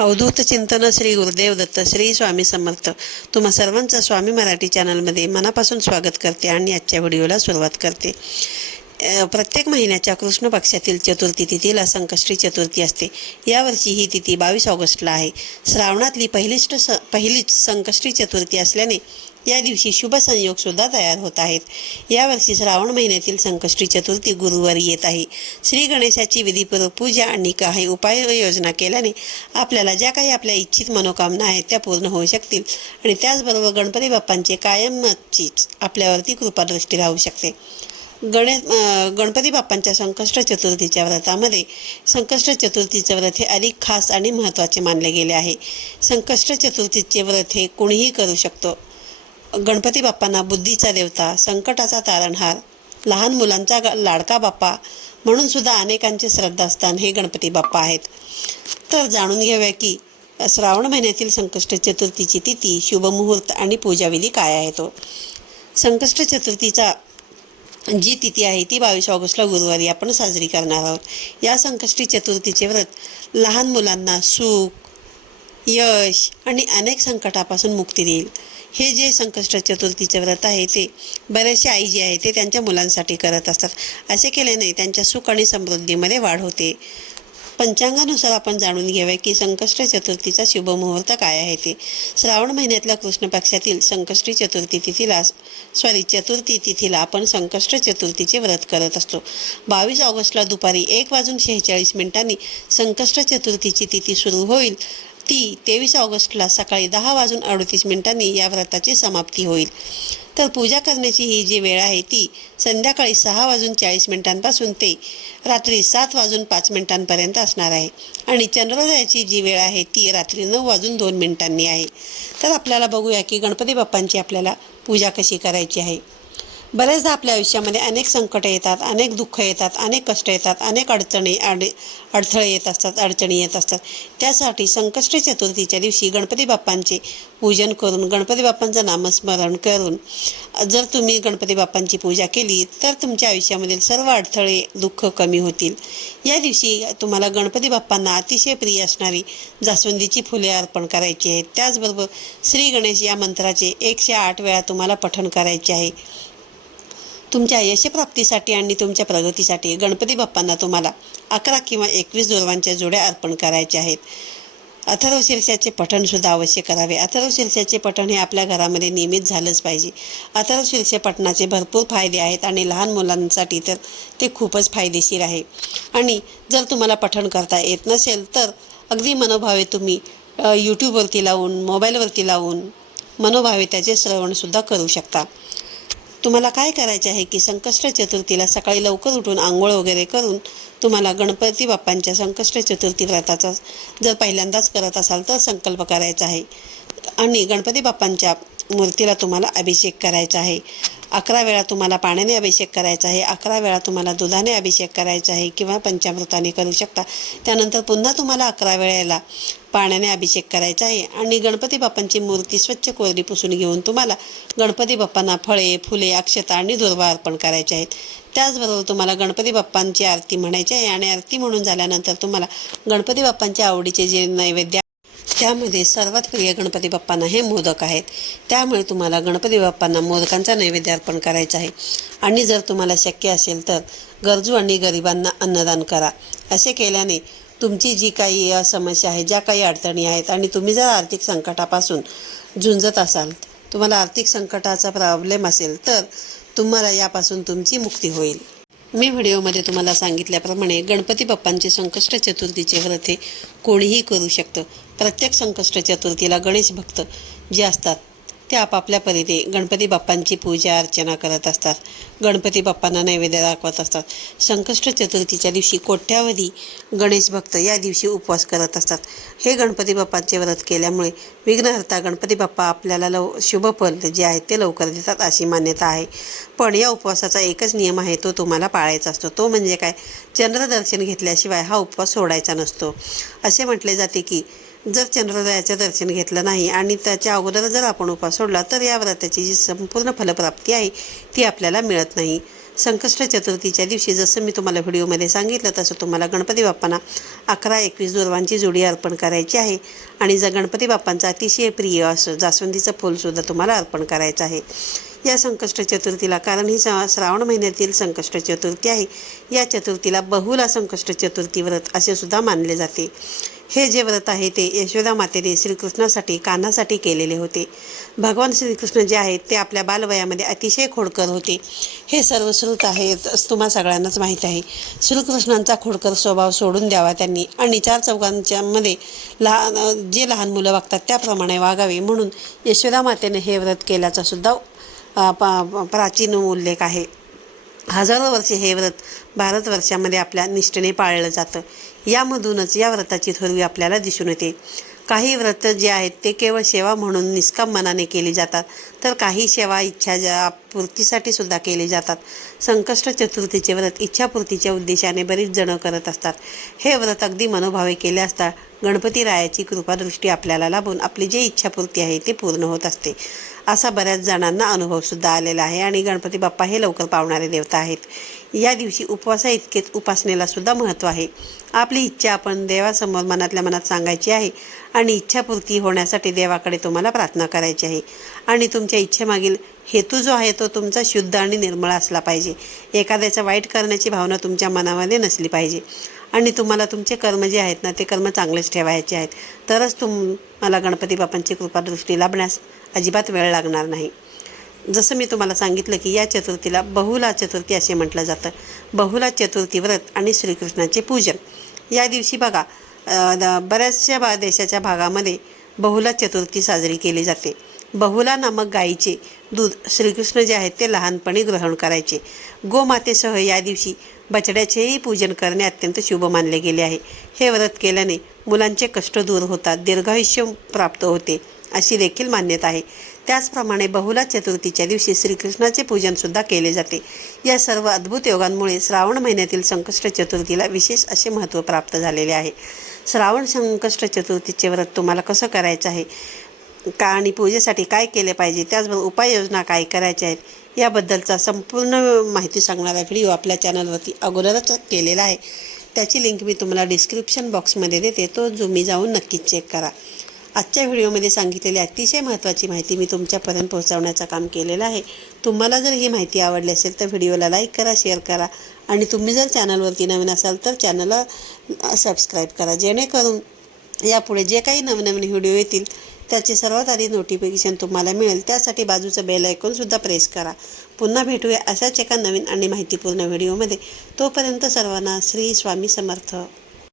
अवधूत चिंतन श्री गुरुदेव दत्त श्री स्वामी समर्थ. तुम्हा सर्वांचं स्वामी मराठी चॅनलमध्ये मनापासून स्वागत करते आणि आजच्या व्हिडिओला सुरुवात करते. प्रत्येक महिन्याच्या कृष्ण पक्षातील चतुर्थी तिथीला संकष्टी चतुर्थी असते. यावर्षी ही तिथी 22 ऑगस्टला आहे. श्रावणातली पहिलीच संकष्टी चतुर्थी असल्याने या दिवशी शुभ संयोग सुद्धा तयार होत आहेत. यावर्षी श्रावण महिन्यातील संकष्टी चतुर्थी गुरुवारी येत आहे. श्री गणेशाची विधीपूर्वक पूजा आणि काही उपाययोजना केल्याने आपल्याला ज्या काही आपल्या इच्छित मनोकामना आहेत त्या पूर्ण होऊ शकतील आणि त्याचबरोबर गणपती बाप्पांचे कायमचीच आपल्यावरती कृपादृष्टी राहू शकते. गणपती बाप्पांच्या संकष्ट चतुर्थीच्या व्रतामध्ये संकष्ट चतुर्थीचे व्रत हे अधिक खास आणि महत्त्वाचे मानले गेले आहे. संकष्ट चतुर्थीचे व्रत हे कोणीही करू शकतो. गणपती बाप्पांना बुद्धीचा देवता, संकटाचा तारणहार, लहान मुलांचा लाडका बाप्पा म्हणून सुद्धा अनेकांचे श्रद्धास्थान हे गणपती बाप्पा आहेत. तर जाणून घेऊया की श्रावण महिन्यातील संकष्ट चतुर्थीची तिथी, शुभमुहूर्त आणि पूजाविधी काय आहे. तो संकष्ट चतुर्थीचा जी तिथी आहे ती 22 ऑगस्टला गुरुवारी आपण साजरी करणार आहोत. या संकष्टी चतुर्थीचे व्रत लहान मुलांना सुख, यश आणि अनेक संकटापासून मुक्ती देईल. हे जे संकष्ट चतुर्थीचे व्रत आहे ते बरेचसे आई जे आहे ते त्यांच्या मुलांसाठी करत असतात. असे केल्याने त्यांच्या सुख आणि समृद्धीमध्ये वाढ होते. पंचांगानुसार आपण जाणून घेऊया की संकष्ट चतुर्थीचा शुभमुहूर्त काय आहे ते. श्रावण महिन्यातल्या कृष्ण पक्षातील संकष्टी चतुर्थी तिथीला आपण संकष्ट चतुर्थीचे व्रत करत असतो. 22 ऑगस्टला दुपारी 1:46 संकष्ट चतुर्थीची तिथी सुरू होईल. ती 23 ऑगस्टला सकाळी 10:38 या व्रताची समाप्ती होईल. तर पूजा करण्याची ही जी वेळ आहे ती संध्याकाळी 6:40 ते रात्री 7:05 असणार आहे आणि चंद्रोदयाची जी वेळ आहे ती रात्री 9:02 आहे. तर आपल्याला बघूया की गणपती बाप्पांची आपल्याला पूजा कशी करायची आहे. बरेचदा आपल्या आयुष्यामध्ये अनेक संकट येतात, अनेक दुःख येतात, अनेक कष्ट येतात, अनेक अडथळे येत असतात, अडचणी येत असतात. त्यासाठी संकष्ट चतुर्थीच्या दिवशी गणपती बाप्पांचे पूजन करून, गणपती बाप्पांचं नामस्मरण करून जर तुम्ही गणपती बाप्पांची पूजा केली तर तुमच्या आयुष्यामधील सर्व अडथळे, दुःख कमी होतील. या दिवशी तुम्हाला गणपती बाप्पांना अतिशय प्रिय असणारी जास्वंदीची फुले अर्पण करायची आहेत. त्याचबरोबर श्री गणेश या मंत्राचे 108 वेळा तुम्हाला पठण करायचे आहे. तुमच्या यशप्राप्तीसाठी आणि तुमच्या प्रगतीसाठी गणपती बाप्पांना तुम्हाला 11 किंवा 21 दुर्वांच्या जोड्या अर्पण करायच्या आहेत. अथर्व शीर्षाचे पठणसुद्धा अवश्य करावे. अथर्व शीर्षाचे पठण हे आपल्या घरामध्ये नियमित झालंच पाहिजे. अथर्व शीर्ष पठणाचे भरपूर फायदे आहेत आणि लहान मुलांसाठी तर ते खूपच फायदेशीर आहे. आणि जर तुम्हाला पठण करता येत नसेल तर अगदी मनोभावे तुम्ही यूट्यूबवरती लावून, मोबाईलवरती लावून मनोभावे त्याचे श्रवणसुद्धा करू शकता. तुम्हाला काय करायचे आहे की संकष्ट चतुर्थीला सकाळी लवकर उठून आंघोळ वगैरे करून तुम्हाला गणपती बाप्पांच्या संकष्ट चतुर्थी व्रताचा जर पहिल्यांदाच करत असाल तर संकल्प करायचा आहे आणि गणपती बाप्पांच्या मूर्तीला तुम्हाला अभिषेक करायचा आहे. 11 वेळा तुम्हाला पाण्याने अभिषेक करायचा आहे, 11 वेळा तुम्हाला दुधाने अभिषेक करायचा आहे किंवा पंचामृताने करू शकता. त्यानंतर पुन्हा तुम्हाला 11 वेळेला पाण्याने अभिषेक करायचा आहे आणि गणपती बाप्पांची मूर्ती स्वच्छ कोरडी पुसून घेऊन तुम्हाला गणपती बाप्पांना फळे, फुले, अक्षता आणि दुर्वा अर्पण करायचे आहेत. त्याचबरोबर तुम्हाला गणपती बाप्पांची आरती म्हणायची आहे आणि आरती म्हणून झाल्यानंतर तुम्हाला गणपती बाप्पांच्या आवडीचे जे नैवेद्य त्यामध्ये सर्वात प्रिय गणपती बाप्पांना हे मोदक आहेत. त्यामुळे तुम्हाला गणपती बाप्पांना मोदकांचा नैवेद्य अर्पण करायचा आहे. आणि जर तुम्हाला शक्य असेल तर गरजू आणि गरिबांना अन्नदान करा. असे केल्याने तुमची जी काही समस्या आहे, ज्या काही अडचणी आहेत आणि तुम्ही जर आर्थिक संकटापासून झुंजत असाल, तुम्हाला आर्थिक संकटाचा प्रॉब्लेम असेल तर तुम्हाला यापासून तुमची मुक्ती होईल. मी व्हिडिओमध्ये तुम्हाला सांगितल्याप्रमाणे गणपती बाप्पांचे संकष्ट चतुर्थीचे व्रत हे कोणीही करू शकतं. प्रत्येक संकष्ट चतुर्थीला गणेश भक्त जे असतात ते आपापल्या परीने गणपती बाप्पांची पूजा अर्चना करत असतात, गणपती बाप्पांना नैवेद्य दाखवत असतात. संकष्ट चतुर्थीच्या दिवशी कोट्यावधी गणेश भक्त या दिवशी उपवास करत असतात. हे गणपती बाप्पांचे व्रत केल्यामुळे विघ्नहर्ता गणपती बाप्पा आपल्याला शुभफल जे आहे ते लवकर देतात अशी मान्यता आहे. पण या उपवासाचा एकच नियम आहे, तो तुम्हाला पाळायचा असतो. तो म्हणजे काय, चंद्रदर्शन घेतल्याशिवाय हा उपवास सोडायचा नसतो. असे म्हटले जाते की जर चंद्रोदयाचे दर्शन घेतलं नाही आणि त्याच्या अगोदर जर आपण उपवास सोडला तर या व्रताची जी संपूर्ण फलप्राप्ती आहे ती आपल्याला मिळत नाही. संकष्ट चतुर्थीच्या दिवशी जसं मी तुम्हाला व्हिडिओमध्ये सांगितलं तसं तुम्हाला गणपती बाप्पांना 11-21 दुर्वांची जोडी अर्पण करायची आहे आणि जर गणपती बाप्पांचा अतिशय प्रिय असं जास्वंदीचं फूलसुद्धा तुम्हाला अर्पण करायचं आहे या संकष्ट चतुर्थीला. कारण ही श्रावण महिन्यातील संकष्ट चतुर्थी आहे. या चतुर्थीला बहुला संकष्ट चतुर्थी व्रत असे सुद्धा मानले जाते. हे जे व्रत आहे ते यशोदा मातेने श्रीकृष्णासाठी कान्हासाठी केलेले होते. भगवान श्रीकृष्ण जे आहेत ते आपल्या बालवयामध्ये अतिशय खोडकर होते. हे सर्व श्रुत आहे, तुम्हा सगळ्यांनाच माहीत आहे. श्रीकृष्णांचा खोडकर स्वभाव सोडून द्यावा त्यांनी आणि 4 चौघांच्या मध्ये जे लहान मुलं वागतात त्याप्रमाणे वागावे म्हणून यशोदा मातेने हे व्रत केल्याचा सुद्धा प्राचीन उल्लेख आहे. हजारो वर्षे हे व्रत भारतवर्षामध्ये आपल्या निष्ठेने पाळलं जातं. यामधूनच या व्रताची थोरवी आपल्याला दिसून येते. काही व्रत जे आहेत ते केवळ सेवा म्हणून निष्काम मनाने केली जातात, तर काही सेवा इच्छापूर्तीसाठी सुद्धा केली जातात. संकष्ट चतुर्थीचे व्रत इच्छापूर्तीच्या उद्देशाने बरीच जणं करत असतात. हे व्रत अगदी मनोभावे केले असता गणपती रायाची कृपादृष्टी आपल्याला लाभून आपली जी इच्छापूर्ती आहे ती पूर्ण होत असते. असा बऱ्याच जणांना अनुभवसुद्धा आलेला आहे आणि गणपती बाप्पा हे लवकर पावणारे देवता आहेत. या दिवशी उपवासाइतकेच उपासनेला सुद्धा महत्त्व आहे. आपली इच्छा आपण देवासमोर मनातल्या मनात सांगायची आहे आणि इच्छापूर्ती होण्यासाठी देवाकडे तुम्हाला प्रार्थना करायची आहे आणि तुमच्या इच्छेमागील हेतू जो आहे तो तुमचा शुद्ध आणि निर्मळ असला पाहिजे. एखाद्याचं वाईट करण्याची भावना तुमच्या मनामध्ये नसली पाहिजे आणि तुम्हाला तुमचे कर्म जे आहेत ना ते कर्म चांगलेच ठेवायचे आहेत. तरच तुम्हाला गणपती बाप्पांची कृपादृष्टी लाभण्यास अजिबात वेळ लागणार नाही. जसं मी तुम्हाला सांगितलं की या चतुर्थीला बहुला चतुर्थी असे म्हटलं जातं. बहुला चतुर्थी व्रत आणि श्रीकृष्णाचे पूजन. या दिवशी बघा बऱ्याचशा देशाच्या भागामध्ये बहुला चतुर्थी साजरी केली जाते. बहुला नामक गायीचे दूध श्रीकृष्ण जे आहेत ते लहानपणी ग्रहण करायचे. गोमातेसह या दिवशी बछड्याचेही पूजन करणे अत्यंत शुभ मानले गेले आहे. हे व्रत केल्याने मुलांचे कष्ट दूर होतात, दीर्घायुष्य प्राप्त होते अशी देखील मान्यता आहे. त्याचप्रमाणे बहुला चतुर्थीच्या दिवशी श्रीकृष्णाचे पूजनसुद्धा केले जाते. या सर्व अद्भुत योगांमुळे श्रावण महिन्यातील संकष्ट चतुर्थीला विशेष असे महत्त्व प्राप्त झालेले आहे. श्रावण संकष्ट चतुर्थीचे व्रत तुम्हाला कसं करायचं आहे का आणि पूजेसाठी काय केले पाहिजे, त्याचबरोबर उपाययोजना काय करायच्या आहेत याबद्दलचा संपूर्ण माहिती सांगणारा व्हिडिओ आपल्या चॅनलवरती अगोदरच केलेला आहे. त्याची लिंक मी तुम्हाला डिस्क्रिप्शन बॉक्समध्ये देते, तो तुम्ही जाऊन नक्कीच चेक करा. आजच्या व्हिडिओमध्ये सांगितलेली अतिशय महत्त्वाची माहिती मी तुमच्यापर्यंत पोहोचवण्याचं काम केलेलं आहे. तुम्हाला जर ही माहिती आवडली असेल तर व्हिडिओला लाईक करा, शेअर करा आणि तुम्ही जर चॅनलवरती नवीन असाल तर चॅनलला सबस्क्राईब करा, जेणेकरून यापुढे जे काही नवनवीन व्हिडिओ येतील त्याचे सर्वात आधी नोटिफिकेशन तुम्हाला मिळेल. त्यासाठी बाजूचं बेल आयकॉनसुद्धा प्रेस करा. पुन्हा भेटूया अशाच एका नवीन आणि माहितीपूर्ण व्हिडिओमध्ये. तोपर्यंत सर्वांना श्री स्वामी समर्थ.